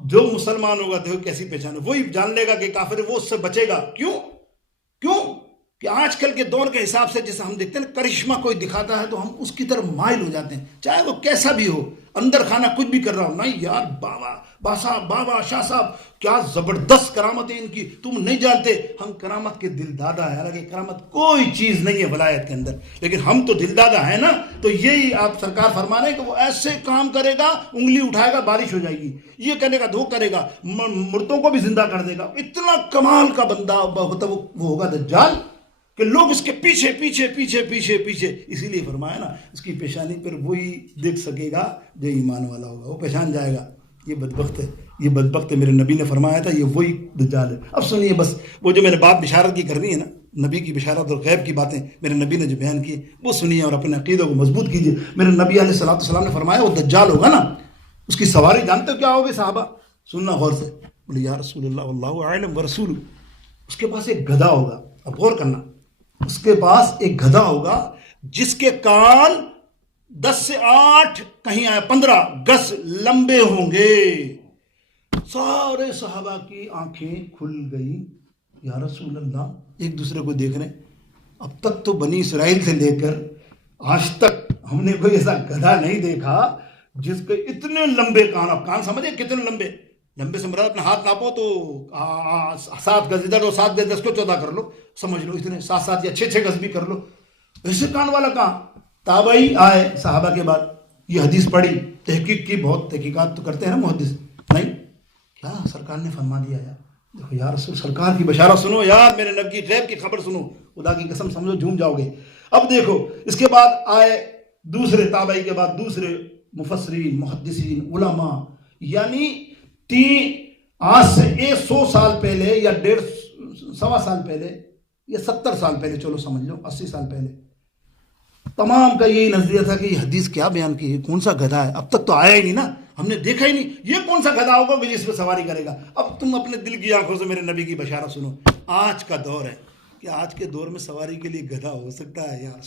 جو مسلمان ہوگا دیکھو کیسی پہچان ہے، وہی جان لے گا کہ کافر ہے، وہ اس سے بچے گا. کیوں؟ کہ آج کل کے دور کے حساب سے جیسے ہم دیکھتے ہیں نا کرشمہ کوئی دکھاتا ہے تو ہم اس کی طرف مائل ہو جاتے ہیں، چاہے وہ کیسا بھی ہو، اندر خانہ کچھ بھی کر رہا ہو، نہیں یار بابا شاہ صاحب کیا زبردست کرامت ہے ان کی، تم نہیں جانتے، ہم کرامت کے دل دادا ہے، حالانکہ کرامت کوئی چیز نہیں ہے ولایت کے اندر، لیکن ہم تو دل دادا ہیں نا. تو یہی آپ سرکار فرما رہے ہیں کہ وہ ایسے کام کرے گا، انگلی اٹھائے گا بارش ہو جائے گی، یہ کرے گا وہ کرے گا، مردوں کو بھی زندہ کر دے گا. اتنا کمال کا بندہ ہوتا وہ ہوگا دجال کہ لوگ اس کے پیچھے پیچھے پیچھے پیچھے پیچھے. اسی لیے فرمایا نا اس کی پیشانی پر وہی دیکھ سکے گا جو ایمان والا ہوگا، وہ پہچان جائے گا یہ بدبخت ہے، یہ بدبخت ہے. میرے نبی نے فرمایا تھا یہ وہی دجال ہے. اب سنیے بس وہ جو میں نے بات بشارت کی کرنی ہے نا، نبی کی بشارت اور غیب کی باتیں میرے نبی نے جو بیان کی وہ سنیے اور اپنے عقیدوں کو مضبوط کیجیے. میرے نبی علیہ الصلوۃ والسلام نے فرمایا وہ دجال ہوگا نا، اس کی سواری جانتے ہو کیا ہوگی صحابہ؟ سننا غور سے. بولے یا رسول اللہ واللہ اعلم ورسول. اس کے پاس ایک گدھا ہوگا، اب غور کرنا، اس کے پاس ایک گدھا ہوگا جس کے کان 10 سے 8 کہیں آیا 15 گز لمبے ہوں گے. سارے صحابہ کی آنکھیں کھل گئی، یا رسول اللہ، ایک دوسرے کو دیکھ رہے ہیں. اب تک تو بنی اسرائیل سے لے کر آج تک ہم نے کوئی ایسا گدھا نہیں دیکھا جس کے اتنے لمبے کان. اب کان سمجھے کتنے لمبے؟ لمبے سے مراد اپنے ہاتھ ناپو تو 7 گز ادھر، 7 گز 10 کو 14 کر لو، سمجھ لو اتنے 7 یا 6 گز بھی کر لو. ایسے کان والا کہاں؟ تابعی آئے صحابہ کے بعد، یہ حدیث پڑھی، تحقیق کی، بہت تحقیقات تو کرتے ہیں نا محدث، نہیں کیا سرکار نے فرما دیا یار. دیکھو یا رسول، سرکار کی بشارت سنو یار، میرے نبی کی غیب کی خبر سنو، خدا کی قسم سمجھو جھوم جاؤ گے. اب دیکھو اس کے بعد آئے دوسرے تابعی کے بعد دوسرے مفسرین، محدثین، علماء، یعنی آج سے 100 سال پہلے یا 150 سال پہلے یا 70 سال پہلے، چلو سمجھ لو 80 سال پہلے، تمام کا یہی نظریہ تھا کہ یہ حدیث کیا بیان کی ہے، کون سا گدھا ہے؟ اب تک تو آیا ہی نہیں نا، ہم نے دیکھا ہی نہیں، یہ کون سا گدھا ہوگا کہ جس پہ سواری کرے گا. اب تم اپنے دل کی آنکھوں سے میرے نبی کی بشارت سنو. آج کا دور ہے کہ آج کے دور میں سواری کے لیے گدھا ہو سکتا ہے یار.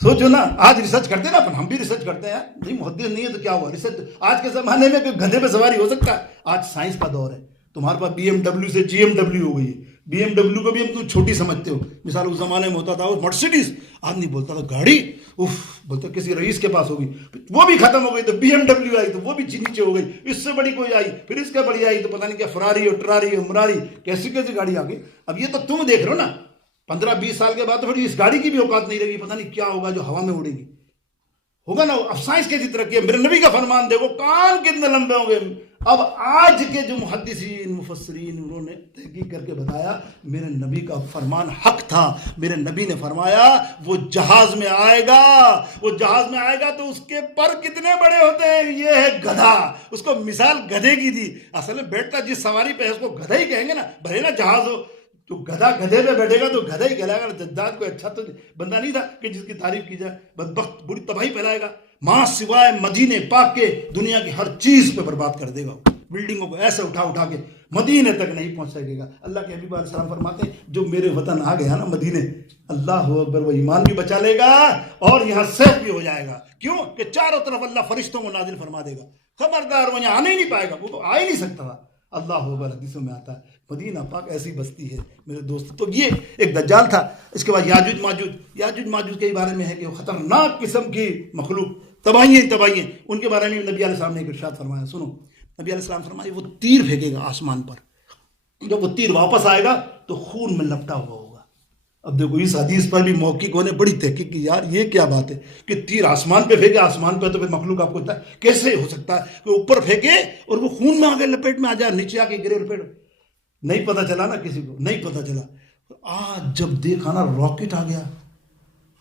سوچو نا، آج ریسرچ کرتے ہیں نا، ہم بھی ریسرچ کرتے ہیں، نہیں محدث نہیں ہے تو کیا ہوا ریسرچ. آج کے زمانے میں کوئی گدھے پہ سواری ہو سکتا ہے؟ آج سائنس کا دور ہے. تمہارے پاس BMW سے GMW ہو گئی ہے. BMW کو بھی ہم تم چھوٹی سمجھتے ہو، مثال اس زمانے میں ہوتا تھا وہ مرسیڈیز، آدمی بولتا تھا گاڑی، بولتا کسی رئیس کے پاس ہو گئی، وہ بھی ختم ہو گئی تو BMW آئی تو وہ بھی نیچے ہو گئی، اس سے بڑی کوئی آئی، پھر اس کا بڑی آئی تو پتہ نہیں کیا فراری اور ٹراری اور مراری، کیسی گاڑی آ گئی. اب یہ تو تم دیکھ رہے ہو نا، 15-20 سال کے بعد تو پھر اس گاڑی کی بھی اوقات نہیں رہے گی، پتہ نہیں کیا ہوگا جو ہوا میں اڑے گی، ہوگا نا. اب سائنس کیسی ترقی ہے، میرے نبی کا فرمان دیکھو کان کتنے لمبے ہوں گے. اب آج کے جو محدثین مفسرین انہوں نے تحقیق کر کے بتایا میرے نبی کا فرمان حق تھا. میرے نبی نے فرمایا وہ جہاز میں آئے گا تو اس کے پر کتنے بڑے ہوتے ہیں، یہ ہے گدھا. اس کو مثال گدھے کی دی، اصل میں بیٹھتا جس سواری پہ ہے اس کو گدھا ہی کہیں گے نا، بھلے نا جہاز ہو تو گدھا گدھے پہ بیٹھے گا تو گدھا ہی کہلائے گا. جداد کوئی اچھا تو بندہ نہیں تھا کہ جس کی تعریف کی جائے، بدبخت بری تباہی پھیلائے گا. ماں سوائے مدینے پاک کے دنیا کی ہر چیز پہ برباد کر دے گا. بلڈنگوں کو ایسے اٹھا کے مدینے تک نہیں پہنچ سکے گا. اللہ کے حبیب علیہ السلام فرماتے ہیں جو میرے وطن آ گیا نا مدینے، اللہ اکبر، وہ ایمان بھی بچا لے گا اور یہاں سیف بھی ہو جائے گا. کیوں کہ چاروں طرف اللہ فرشتوں کو نازل فرما دے گا، خبردار وہ یہاں آنے ہی نہیں پائے گا، وہ تو آ ہی نہیں سکتا تھا. اللہ اکبر، حدیثوں میں آتا ہے مدینہ پاک ایسی بستی ہے میرے دوست. تو یہ ایک دجال تھا. اس کے بعد یاجوج ماجوج کے بارے میں ہے کہ وہ خطرناک قسم کی مخلوق، تباہیاں ان کے بارے میں نبی علیہ السلام نے ایک ارشاد فرمایا. سنو، نبی علیہ السلام فرمایا وہ تیر پھینکے گا آسمان پر، جب وہ تیر واپس آئے گا تو خون میں لپٹا ہوا ہوگا. اب دیکھو اس حدیث پر بھی محققوں نے بڑی تحقیق کی، یار یہ کیا بات ہے کہ تیر آسمان پہ پھینکے، آسمان پہ تو پھر مخلوق آپ کو پتا ہے کیسے ہو سکتا ہے کہ اوپر پھینکے اور وہ خون میں آگے لپیٹ میں آ جائے، نیچے آ کے گرے لپیٹ. نہیں پتا چلا نا، کسی کو نہیں پتا چلا. آج جب دیکھا نا راکٹ آ گیا،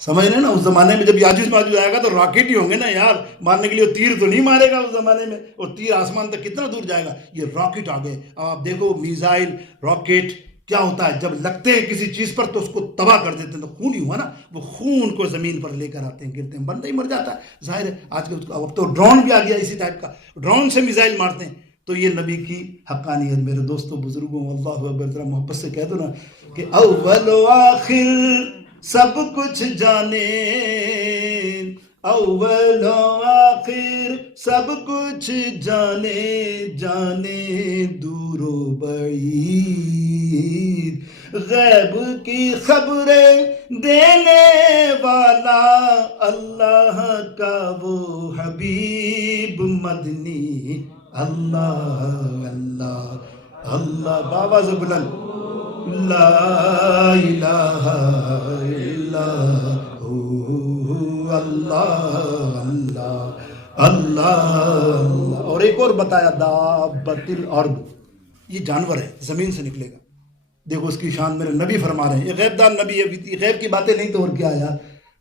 سمجھ رہے نا، اس زمانے میں جب یاجوج ماجوج آئے گا تو راکٹ ہی ہوں گے نا یار، مارنے کے لیے تیر تو نہیں مارے گا اس زمانے میں، اور تیر آسمان تک کتنا دور جائے گا. یہ راکٹ آ گئے. اب آپ دیکھو میزائل راکٹ کیا ہوتا ہے، جب لگتے ہیں کسی چیز پر تو اس کو تباہ کر دیتے ہیں. تو خون ہی ہوا نا، وہ خون کو زمین پر لے کر آتے ہیں، گرتے ہیں، بندہ ہی مر جاتا ہے. ظاہر ہے آج کل اب تو ڈرون بھی آ گیا اسی ٹائپ کا، ڈرون سے میزائل مارتے ہیں. تو یہ نبی کی حقانیت میرے دوستوں بزرگوں، اللہ اکبر، ذرا محبت سے کہہ دو نا کہ اول و آخر سب کچھ جانے، اول و آخر سب کچھ جانے، جانے دور و بعید، غیب کی خبریں دینے والا اللہ کا وہ حبیب مدنی اللہ اللہ اللہ بابا زبلند لا الہ الا ہو اللہ اللہ اللہ۔ اور ایک اور بتایا دابۃ الارض، یہ جانور ہے زمین سے نکلے گا، دیکھو اس کی شان میرے نبی فرما رہے ہیں، یہ غیب دان نبی ہے، غیب کی باتیں نہیں تو اور کیا یار،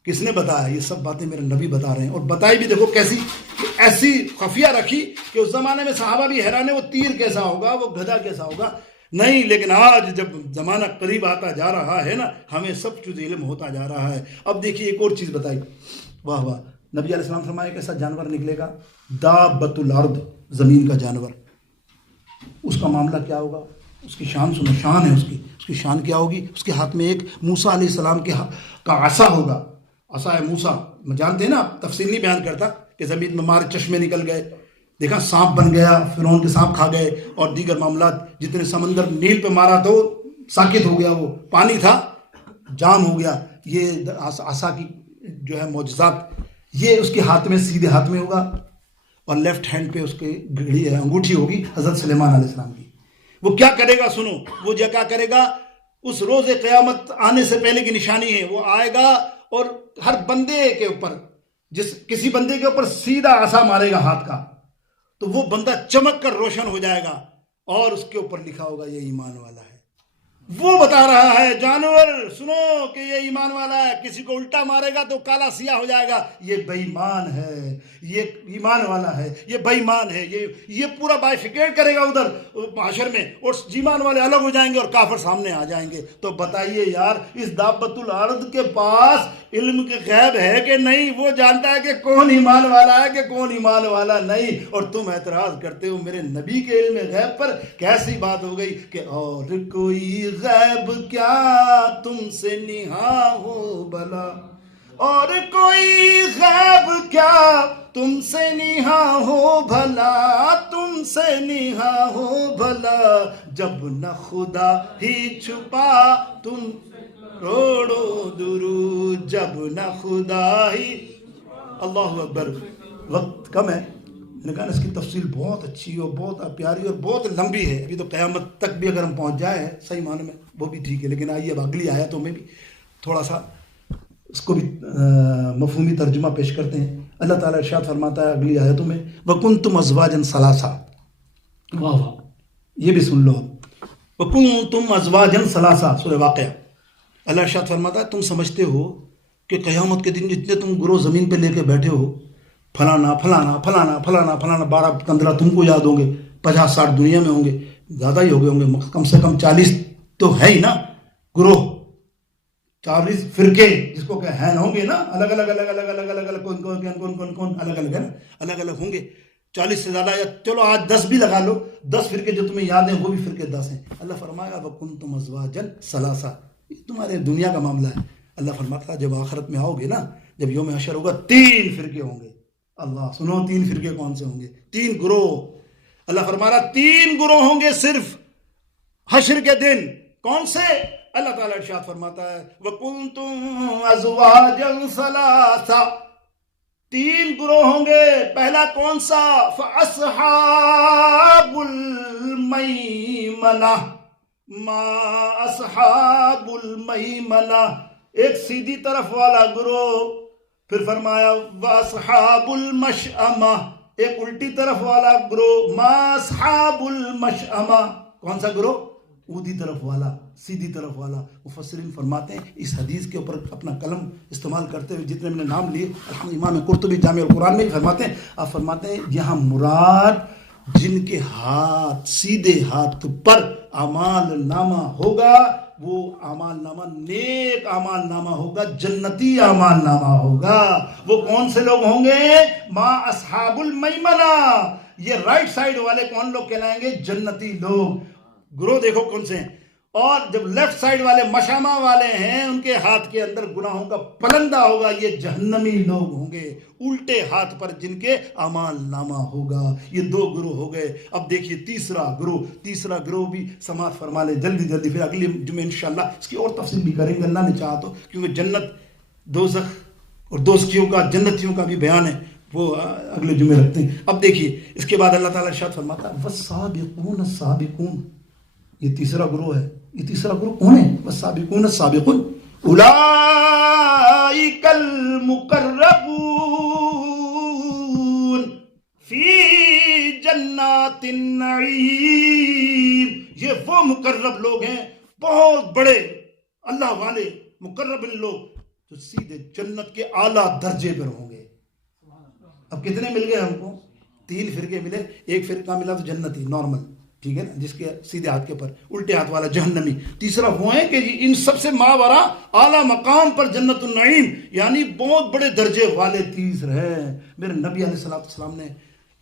کس نے بتایا؟ یہ سب باتیں میرے نبی بتا رہے ہیں، اور بتائی بھی دیکھو کیسی، ایسی خفیہ رکھی کہ اس زمانے میں صحابہ بھی حیران ہے وہ تیر کیسا ہوگا، وہ گدھا کیسا ہوگا، نہیں، لیکن آج جب زمانہ قریب آتا جا رہا ہے نا، ہمیں سب چیز علم ہوتا جا رہا ہے۔ اب دیکھیے ایک اور چیز بتائی، واہ واہ، نبی علیہ السلام فرمایا کہ ایسا جانور نکلے گا دابۃ الارض، زمین کا جانور، اس کا معاملہ کیا ہوگا؟ اس کی شان سنو، شان ہے اس کی شان کیا ہوگی؟ اس کے ہاتھ میں ایک موسیٰ علیہ السلام کا عصا ہوگا، عصا ہے موسیٰ، جانتے ہیں نا، تفصیل نہیں بیان کرتا کہ زمین میں مارے چشمے نکل گئے، دیکھا سانپ بن گیا، فرعون کے سانپ کھا گئے، اور دیگر معاملات، جتنے سمندر نیل پہ مارا تو ساکت ہو گیا، وہ پانی تھا جام ہو گیا، یہ عصا کی جو ہے معجزات، یہ اس کے ہاتھ میں، سیدھے ہاتھ میں ہوگا، اور لیفٹ ہینڈ پہ اس کی گھڑی ہے، انگوٹھی ہوگی حضرت سلیمان علیہ السلام کی۔ وہ کیا کرے گا؟ سنو، وہ کیا کرے گا؟ اس روز قیامت آنے سے پہلے کی نشانی ہے، وہ آئے گا اور ہر بندے کے اوپر، کسی بندے کے اوپر سیدھا عصا مارے گا ہاتھ کا، تو وہ بندہ چمک کر روشن ہو جائے گا، اور اس کے اوپر لکھا ہوگا یہ ایمان والا ہے۔ وہ بتا رہا ہے جانور سنو کہ یہ ایمان والا ہے، کسی کو الٹا مارے گا تو کالا سیاہ ہو جائے گا، یہ بے ایمان ہے، یہ ایمان والا ہے، یہ بے ایمان ہے، یہ پورا بائیفیکیٹ کرے گا ادھر معاشر میں، اور ایمان والے الگ ہو جائیں گے اور کافر سامنے آ جائیں گے۔ تو بتائیے یار، اس دابۃ الارض کے پاس علم کے غیب ہے کہ نہیں؟ وہ جانتا ہے کہ کون ایمان والا ہے کہ کون ایمان والا نہیں، اور تم اعتراض کرتے ہو میرے نبی کے علم غیب پر۔ کیسی بات ہو گئی کہ اور کوئی غیب کیا تم سے نہا ہو بھلا، اور کوئی غیب کیا تم سے نہا ہو بھلا، تم سے نہا ہو بھلا، جب نہ خدا ہی چھپا تم روڑو درود، جب نہ خدا ہی۔ اللہ اکبر، وقت کم ہے، میں نے کہا اس کی تفصیل بہت اچھی اور بہت پیاری اور بہت لمبی ہے، ابھی تو قیامت تک بھی اگر ہم پہنچ جائیں صحیح معنی میں وہ بھی ٹھیک ہے، لیکن آئیے اب اگلی آیتوں میں بھی تھوڑا سا اس کو بھی مفہومی ترجمہ پیش کرتے ہیں۔ اللہ تعالیٰ ارشاد فرماتا ہے اگلی آیتوں میں، وَكُنْتُمْ أَزْوَاجًا ثَلَاثًا، واہ واہ، یہ بھی سن لو، وَكُنْتُمْ أَزْوَاجًا ثَلَاثًا، سورہ واقعہ۔ اللہ ارشاد فرماتا ہے تم سمجھتے ہو کہ قیامت کے دن جتنے تم گروہ زمین پہ لے کے بیٹھے ہو، فلانا فلانا فلانا فلانا فلانا، 12-15 تم کو یاد ہوں گے، 50-60 دنیا میں ہوں گے، زیادہ ہی ہو گئے ہوں گے، کم سے کم 40 تو ہے ہی نا گروہ، 40 فرقے جس کو کہ ہیں ہوں گے نا، الگ الگ الگ الگ الگ الگ الگ کون کون کون کون کون الگ الگ ہے نا، الگ الگ ہوں گے، 40 سے زیادہ، یا چلو آج 10 بھی لگا لو، 10 فرقے جو تمہیں یاد ہیں وہ بھی فرقے 10 ہیں۔ اللہ فرمائے گا وَكُنْتُمْ أَزْوَاجًا ثَلَاثًا، یہ تمہارے دنیا کا معاملہ ہے۔ اللہ فرماتا ہے جب آخرت میں آؤ گے نا، جب یوم حشر ہوگا، 3 فرقے ہوں گے۔ اللہ سنو، 3 فرقے کون سے ہوں گے؟ 3 گروہ۔ اللہ فرما رہا 3 گروہ ہوں گے صرف حشر کے دن۔ کون سے؟ اللہ تعالیٰ ارشاد فرماتا ہے وَكُنْتُمْ أَزْوَاجًا ثَلَاثًا، 3 گروہ ہوں گے۔ پہلا کون سا؟ فَأَصْحَابُ الْمَيْمَنَةِ، ما اصحاب المیمنہ، ایک سیدھی طرف والا گروہ۔ پھر فرمایا واصحاب المشأمہ، ایک الٹی طرف والا گروہ، ما اصحاب المشأمہ، کون سا گروہ؟ اودھی طرف والا، سیدھی طرف والا۔ مفسرین فرماتے ہیں اس حدیث کے اوپر اپنا قلم استعمال کرتے ہوئے جتنے میں نے نام لیے، امام قرطبی جامع القرآن میں فرماتے ہیں، آپ فرماتے ہیں یہاں مراد جن کے ہاتھ سیدھے ہاتھ پر اعمال نامہ ہوگا، وہ اعمال نامہ نیک اعمال نامہ ہوگا، جنتی اعمال نامہ ہوگا۔ وہ کون سے لوگ ہوں گے؟ ما اصحاب المیمنہ، یہ رائٹ سائڈ والے کون لوگ کہلائیں گے؟ جنتی لوگ۔ گروہ دیکھو کون سے ہیں؟ اور جب لیفٹ سائڈ والے مشامہ والے ہیں ان کے ہاتھ کے اندر گناہوں کا پلندہ ہوگا، یہ جہنمی لوگ ہوں گے، الٹے ہاتھ پر جن کے اعمال نامہ ہوگا۔ یہ دو گروہ ہو گئے۔ اب دیکھیے تیسرا گروہ بھی سماعت فرما لیں جلدی جلدی، پھر اگلی جمعے انشاءاللہ اس کی اور تفصیل بھی کریں گے اللہ نے چاہا تو، کیونکہ جنت دوزخ اور دوزخیوں کا جنتیوں کا بھی بیان ہے، وہ اگلے جمعے رکھتے ہیں۔ اب دیکھیے اس کے بعد اللہ تعالیٰ ارشاد فرماتا ہے والسابقون السابقون، یہ تیسرا گروہ ہے۔ یہ تیسرا گروہ کون ہے؟ والسابقون السابقون اولئک المقربون فی جنات النعیم، یہ وہ مقرب لوگ ہیں، بہت بڑے اللہ والے مقرب لوگ جو سیدھے جنت کے اعلیٰ درجے پر ہوں گے۔ اب کتنے مل گئے ہم کو؟ 3 فرقے ملے، ایک فرقہ ملا تو جنتی نارمل، ٹھیک ہے نا، جس کے سیدھے ہاتھ کے پر، الٹے ہاتھ والا جہنمی۔ تیسرا وہ ہے کہ ان سب سے ماورا اعلیٰ مقام پر جنت النعیم، یعنی بہت بڑے درجے والے تیسرے ہیں۔ میرے نبی علیہ السلام نے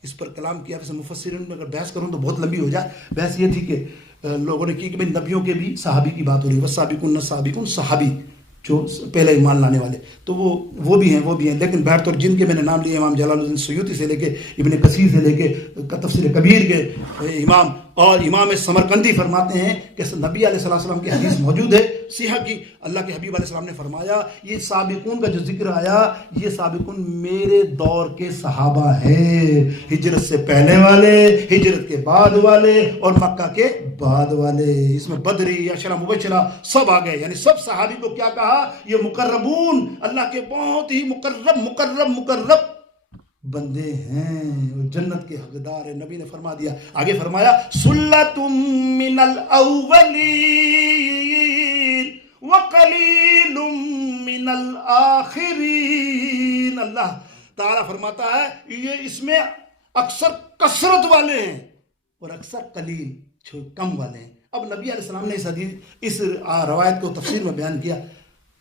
اس پر کلام کیا، ویسے مفسرین میں اگر بحث کروں تو بہت لمبی ہو جائے۔ بحث یہ تھی کہ لوگوں نے کی کہ نبیوں کے بھی صحابی کی بات ہو رہی ہے، والسابقون السابقون، صحابی جو پہلے ایمان لانے والے، تو وہ بھی ہیں، لیکن بہر طور جن کے میں نے نام لیے امام جلال الدین سیوطی سے لے کے ابن کثیر سے لے کے تفسیر کبیر کے امام اور امام سمرقندی فرماتے ہیں کہ نبی علیہ السلام کی حدیث موجود ہے صحیح کی، اللہ کے حبیب علیہ السلام نے فرمایا یہ سابقون کا جو ذکر آیا، یہ سابقون میرے دور کے صحابہ ہیں، ہجرت سے پہلے والے، ہجرت کے بعد والے اور مکہ کے بعد والے۔ اس میں بدری، عشرہ مبشرہ سب آ گئے، یعنی سب صحابی کو کیا کہا؟ یہ مقربون، اللہ کے بہت ہی مقرب بندے ہیں، وہ جنت کے حقدار ہیں۔ نبی نے فرما دیا، آگے فرمایا سلۃ من الاولین وقلیل من الاخرین۔ اللہ تعالیٰ فرماتا ہے یہ اس میں اکثر کثرت والے ہیں اور اکثر قلیل کم والے ہیں۔ اب نبی علیہ السلام نے اس روایت کو تفسیر میں بیان کیا،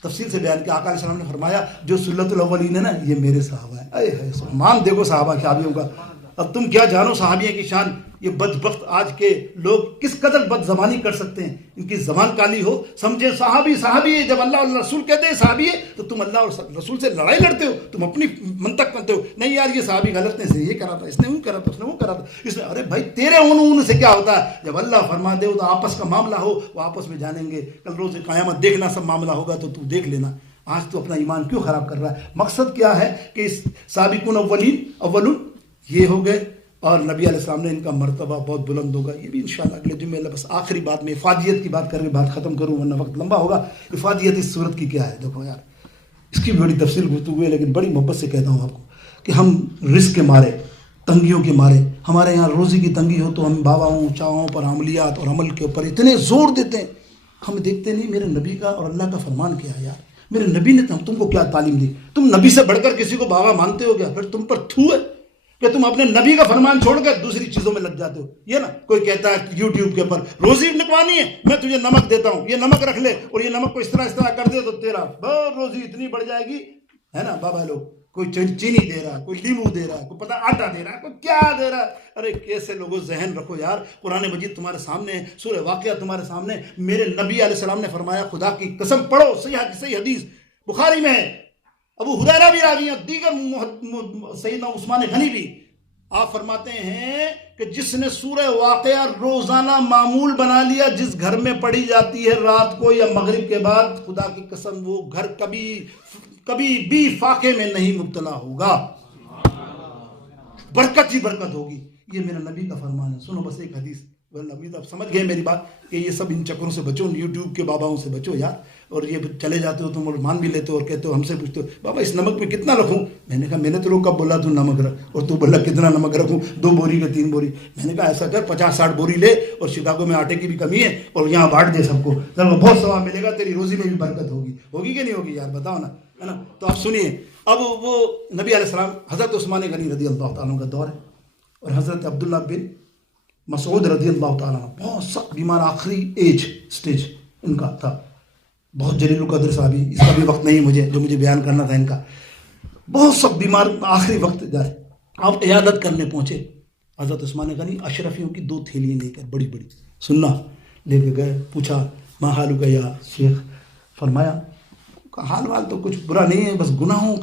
تفصیل سے بیان کیا۔ آقا علیہ السلام نے فرمایا جو سلۃ الاولین ہے نا، یہ میرے صحابہ ہیں۔ اے مان دیکھو صحابہ صحابیوں کا، اب تم کیا جانو صحابیوں کی شان۔ یہ بدبخت آج کے لوگ کس قدر بد زبانی کر سکتے ہیں، ان کی زبان کالی ہو، سمجھے صحابی ہے، جب اللہ اور رسول کہتے ہیں صحابی ہے تو تم اللہ اور رسول سے لڑائی لڑتے ہو، تم اپنی منطق کرتے ہو، نہیں یار یہ صحابی غلط نے یہ کرا تھا، اس نے وہ کرا تھا، اس نے وہ کرا تھا، اس نے، ارے بھائی تیرے ان سے کیا ہوتا ہے؟ جب اللہ فرما دے تو آپس کا معاملہ ہو، وہ آپس میں جانیں گے، کل روز قیامت دیکھنا سب معاملہ ہوگا تو تو دیکھ لینا۔ آج تو اپنا ایمان کیوں خراب کر رہا ہے؟ مقصد کیا ہے کہ اس سابقون اولون یہ ہو گئے، اور نبی علیہ السلام نے ان کا مرتبہ بہت بلند ہوگا۔ یہ بھی انشاءاللہ اگلے جمعے۔ بس آخری بات میں افادیت کی بات کر کے بات ختم کروں ورنہ وقت لمبا ہوگا۔ افادیت اس صورت کی کیا ہے؟ دیکھو یار، اس کی بڑی تفصیل گفتگو ہے، لیکن بڑی محبت سے کہتا ہوں آپ کو کہ ہم رزق کے مارے، تنگیوں کے مارے، ہمارے یہاں روزی کی تنگی ہو تو ہم باباؤں چاہوں پر، عملیات اور عمل کے اوپر اتنے زور دیتے ہیں، ہم دیکھتے نہیں میرے نبی کا اور اللہ کا فرمان کیا ہے۔ یار میرے نبی نے تم کو کیا تعلیم دی؟ تم نبی سے بڑھ کر کسی کو بابا مانتے ہو کیا؟ پھر تم پر تھو ہے کہ تم اپنے نبی کا فرمان چھوڑ کر دوسری چیزوں میں لگ جاتے ہو۔ یہ نا کوئی کہتا ہے یوٹیوب کے اوپر روزی نکلوانی ہے، میں تجھے نمک دیتا ہوں، یہ نمک رکھ لے اور یہ نمک کو اس طرح کر دے تو تیرا روزی اتنی بڑھ جائے گی، ہے نا بابا لوگ۔ کوئی چینی دے رہا ہے، کوئی لیمو دے رہا ہے، کوئی پتہ آٹا دے رہا ہے، کوئی کیا دے رہا ہے۔ ارے کیسے لوگوں ذہن رکھو یار، قرآن مجید تمہارے سامنے ہے، سورہ واقعہ تمہارے سامنے، میرے نبی علیہ السلام نے فرمایا، خدا کی قسم پڑھو، صحیح حدیث بخاری میں ہے، ابو ہریرہ بھی راوی ہیں، دیگر سیدنا عثمان غنی بھی، آپ فرماتے ہیں کہ جس نے سورہ واقعہ روزانہ معمول بنا لیا، جس گھر میں پڑھی جاتی ہے رات کو یا مغرب کے بعد، خدا کی قسم وہ گھر کبھی بھی فاقے میں نہیں مبتلا ہوگا، برکت ہی برکت ہوگی۔ یہ میرا نبی کا فرمان ہے۔ سنو بس ایک حدیث، ابھی تو آپ سمجھ گئے میری بات کہ یہ سب ان چکروں سے بچو، یوٹیوب کے باباؤں سے بچو یار۔ اور یہ چلے جاتے ہو تم اور مان بھی لیتے ہو اور کہتے ہو، ہم سے پوچھتے ہو بابا اس نمک میں کتنا رکھوں؟ میں نے کہا میں نے تو لوگ کب بولا تو نمک رکھ، اور تو بولا کتنا نمک رکھوں؟ 2 بوری کا 3 بوری؟ میں نے کہا ایسا کر 50-60 بوری لے، اور شکاگو میں آٹے کی بھی کمی ہے اور یہاں بانٹ دے سب کو، بہت ثواب ملے گا، تیری روزی میں بھی برکت ہوگی کہ نہیں ہوگی یار بتاؤ نا، ہے نا؟ تو آپ سنیے، اب وہ نبی علیہ السلام، حضرت عثمان غنی رضی اللہ تعالیٰ کا دور ہے، اور حضرت عبداللہ بن مسعود رضی اللہ تعالیٰ بہت سخت بیمار، آخری سٹیج ان کا تھا، بہت جلیل القدر صحابی، اس کا بھی وقت نہیں جو مجھے بیان کرنا تھا ان کا، بہت سخت بیمار، آخری وقت جا رہے، آپ عیادت کرنے پہنچے، حضرت عثمان غنی اشرفیوں کی 2 تھیلیاں لے کر، بڑی بڑی، سننا، لے کے گئے, پوچھا ما حالو کا یا شیخ, فرمایا حال وال تو کچھ برا نہیں ہے, بس گناہوں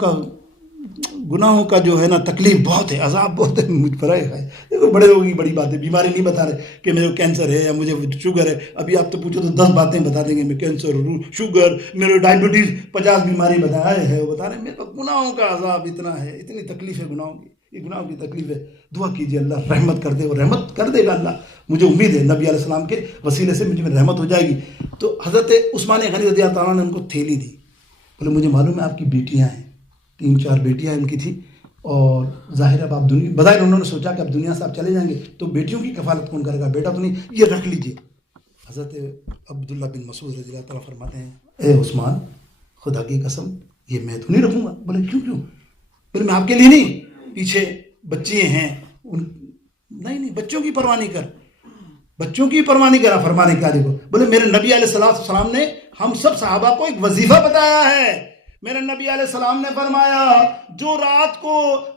کا جو ہے نا تکلیف بہت ہے, عذاب بہت ہے مجھ پر ہے. دیکھو بڑے لوگوں کی بڑی بات ہے, بیماری نہیں بتا رہے کہ میرے کو کینسر ہے یا مجھے شوگر ہے. ابھی آپ تو پوچھو تو 10 باتیں بتا دیں گے, میں کینسر, شوگر, میرے ڈائبٹیز, 50 بیماری بتائے ہے, وہ بتا رہے ہیں میرے کو گناہوں کا عذاب اتنا ہے, اتنی تکلیف ہے گناہوں کی, یہ گناہوں کی تکلیف ہے. دعا کیجیے اللہ رحمت کر دے, وہ رحمت کر دے گا اللہ, مجھے امید ہے نبی علیہ السلام کے وسیلے سے مجھے رحمت ہو جائے گی. تو حضرت عثمان غنی رضی اللہ تعالیٰ نے ان کو تھیلی دی, بولے مجھے معلوم ہے آپ کی بیٹیاں ہیں, 3-4 بیٹیاں ان کی تھی, اور ظاہر اب آپ دنیا بظاہر انہوں نے سوچا کہ اب دنیا سے آپ چلے جائیں گے تو بیٹیوں کی کفالت کون کرے گا, بیٹا تو نہیں, یہ رکھ لیجیے. حضرت عبداللہ بن مسعود رضی اللہ تعالیٰ فرماتے ہیں اے عثمان خدا کی قسم یہ میں تو نہیں رکھوں گا. بولے کیوں؟ بولے میں آپ کے لیے نہیں, پیچھے بچے ہیں نہیں بچوں کی پرواہ نہیں کر, بچوں کی پرواہ نہیں کرا, فرمانے کیا دیکھو. بولے میرے نبی علیہ السلام نے ہم سب صحابہ کو ایک وظیفہ بتایا ہے. میرے نبی علیہ السلام نے فرمایا جو رات کو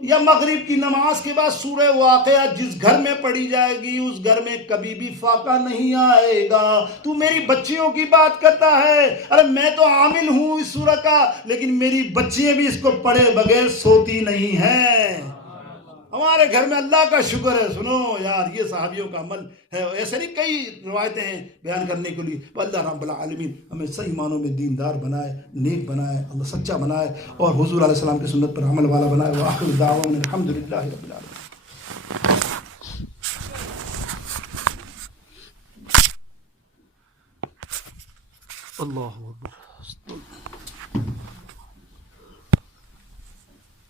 یا مغرب کی نماز کے بعد سورہ واقعہ جس گھر میں پڑھی جائے گی اس گھر میں کبھی بھی فاقہ نہیں آئے گا. تو میری بچیوں کی بات کرتا ہے, ارے میں تو عامل ہوں اس سورہ کا, لیکن میری بچیاں بھی اس کو پڑھے بغیر سوتی نہیں ہیں. ہمارے گھر میں اللہ کا شکر ہے. سنو یار یہ صحابیوں کا عمل ہے, ایسے نہیں کئی روایتیں ہیں بیان کرنے کے لیے. اللہ رب العالمین ہمیں صحیح معنوں میں دیندار بنائے, نیک بنائے, اللہ سچا بنائے, اور حضور علیہ السلام کی سنت پر عمل والا بنائے. وآخر دعوانا الحمدللہ رب العالمین. اللہ اکبر.